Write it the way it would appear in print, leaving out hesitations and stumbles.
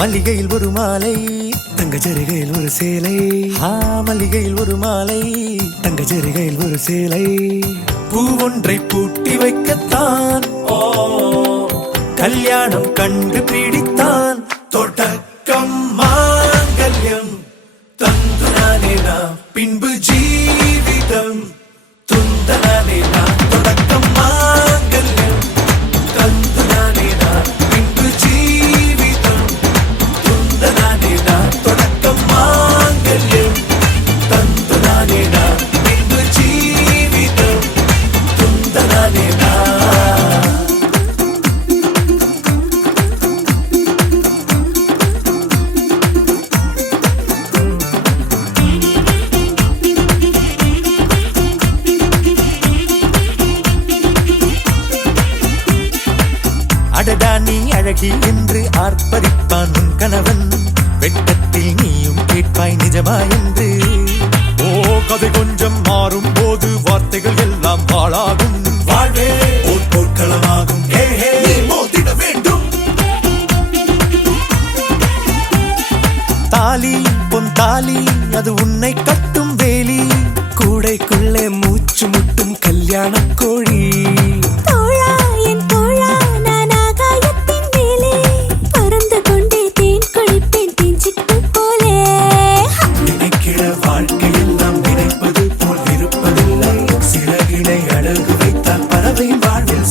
மல்லிகையில் ஒரு மாலை தங்க ஜரிகையில் ஒரு சேலை. மல்லிகையில் ஒரு மாலை தங்க ஜரிகையில் ஒரு சேலை. பூ ஒன்றை பூட்டி வைக்கத்தான் கல்யாணம் கண்டு பிடித்தான். தொடக்கம் மாங்கல்யம் தந்துனானே நாம் பின்பு ஜீவிதம் துந்தனானே நாம். தொடக்கம் மாங்கல்யம் தந்துனானே நாம் பின்பு ஜீவிதம் துந்தனானே நாம். தொடக்கம் மாங்கல்யம் தந்துனானே நாம் பின்பு ஜீவிதம் துந்தனானே நாம். அடடா நீ அழகி என்று ஆர்ப்பரிப்பான் உன் கணவன். வெட்டத்தில் நீயும் கேட்பாய் நிஜமா என்று. கதை கொஞ்சம் மாறும் போது வார்த்தைகள் எல்லாம் பாழாகும். வாழ்வே ஒரு போர்க்களமாகும். நீ மோதிட வேண்டும். தாலி பொன் தாலி அது உன்னை கட்டும் வேலி. கூடைக்குள்ளே மூச்சு முட்டும் கல்யாண கோழி. வாழ்க்கையெல்லாம் நினைப்பது போல் இருப்பதில்லை. சிறகினை அழகு வைத்தால் பறவை வாழ்வில்